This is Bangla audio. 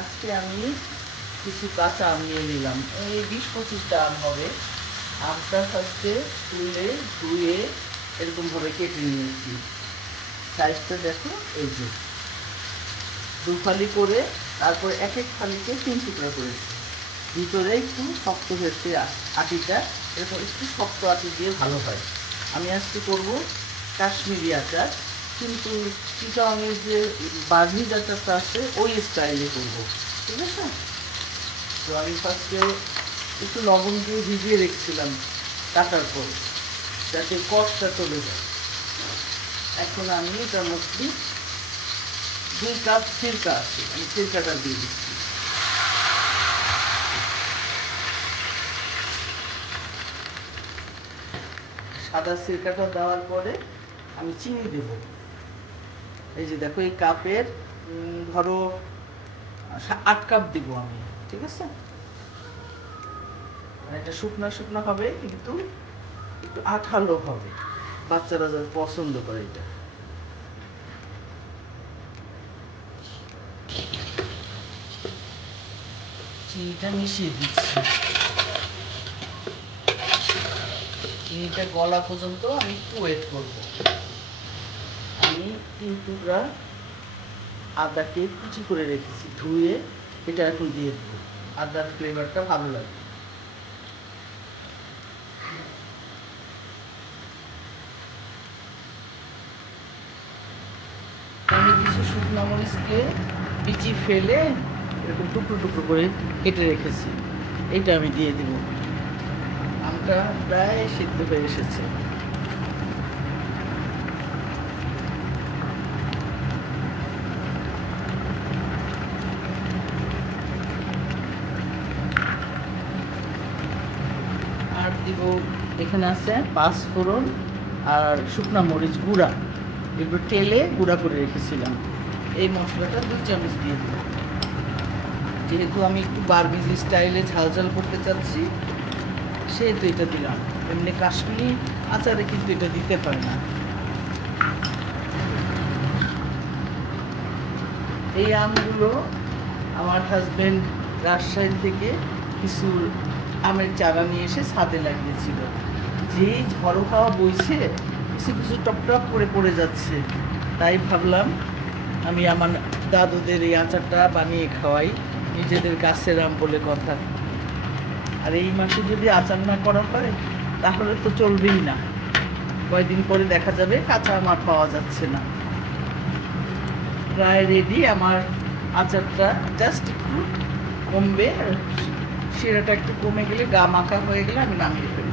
আজকে আমি কিছু কাঁচা আম নিয়ে নিলাম। এই বিশ পঁচিশটা আম হবে। আমটা ফার্স্টে তুলে ধুয়ে এরকমভাবে কেটে নিয়েছি। সাইজটা দেখো, এই যে। দু ফালি করে তারপর এক এক ফালিকে তিন টুকরা করেছি ভিতরে একটু শক্ত হয়েছে আটিটা। এরকম একটু শক্ত আটি দিয়ে ভালো হয়। আমি আজকে করব কাশ্মীরি আচার। কিন্তু চিটাঙের যে বাঘি আচারটা আছে, ওই স্টাইলে করব। ঠিক আছে? তো আমি ফার্স্টে একটু লবণ দিয়ে ভিজিয়ে রেখেছিলাম কাটার পর, যাতে কষটা চলে যায়। এখন আমি এটার মধ্যে দুই কাপ সিরকা আছে, আমি সিরকাটা দিয়ে দিচ্ছি। সাদা সিরকাটা দেওয়ার পরে আমি চিনি দেব। এই যে দেখো, এই কাপের ধরো, আট কাপ দিব আমি, ঠিক আছে? এটা শুকনো শুকনো হবে, কিন্তু একটু আঠালো হবে। বাচ্চারা যারা পছন্দ করে এটা। চিনিটা মিশিয়ে দিচ্ছি। চিনিটা গলা পর্যন্ত আমি একটু ওয়েট করব। তিন টুকরা আদাকে কুচি করে রেখেছি, ধুয়ে এটা এখন দিয়ে দেবো। আদার ফ্লেভারটা ভালো লাগে আমি কিছু শুকনো মরিচকে বিচি ফেলে এরকম টুকরো টুকরো করে কেটে রেখেছি। এটা আমি দিয়ে দিব। আমটা প্রায় সিদ্ধ হয়ে এসেছে আর দিব এখানে আছে পাঁচ ফোড়ন আর শুকনা মরিচ গুঁড়া। এগুলো তেলে গুঁড়া করে রেখেছিলাম। এই মশলাটা দুই চামচ দিয়ে দেবো। যেহেতু আমি একটু বারবিজি স্টাইলে ঝাল ঝাল করতে চাচ্ছি, সেহেতু এটা দিলাম। এমনি কাশ্মীরি আচারে কিন্তু এটা দিতে পারে না। এই আমগুলো আমার হাজবেন্ড রাজশাহী থেকে কিছু আমের চারা নিয়ে এসে ছাদে লাগিয়েছিল। যেই ঝড়ো হাওয়া বইছে কিছু কিছু টপ টপ করে পড়ে যাচ্ছে। তাই ভাবলাম, আমি আমার দাদুদের এই আচারটা বানিয়ে খাওয়াই, নিজেদের গাছের আম বলে কথা। আর এই মাসে যদি আচার না করা হয়, তাহলে তো চলবেই না। কয়দিন পরে দেখা যাবে, কাঁচা আম আর পাওয়া যাচ্ছে না। প্রায় রেডি আমার আচারটা জাস্ট একটু কমবে আর শিরাটা একটু কমে গেলে গা মাখা হয়ে গেলে আমি নামিয়ে ফেলব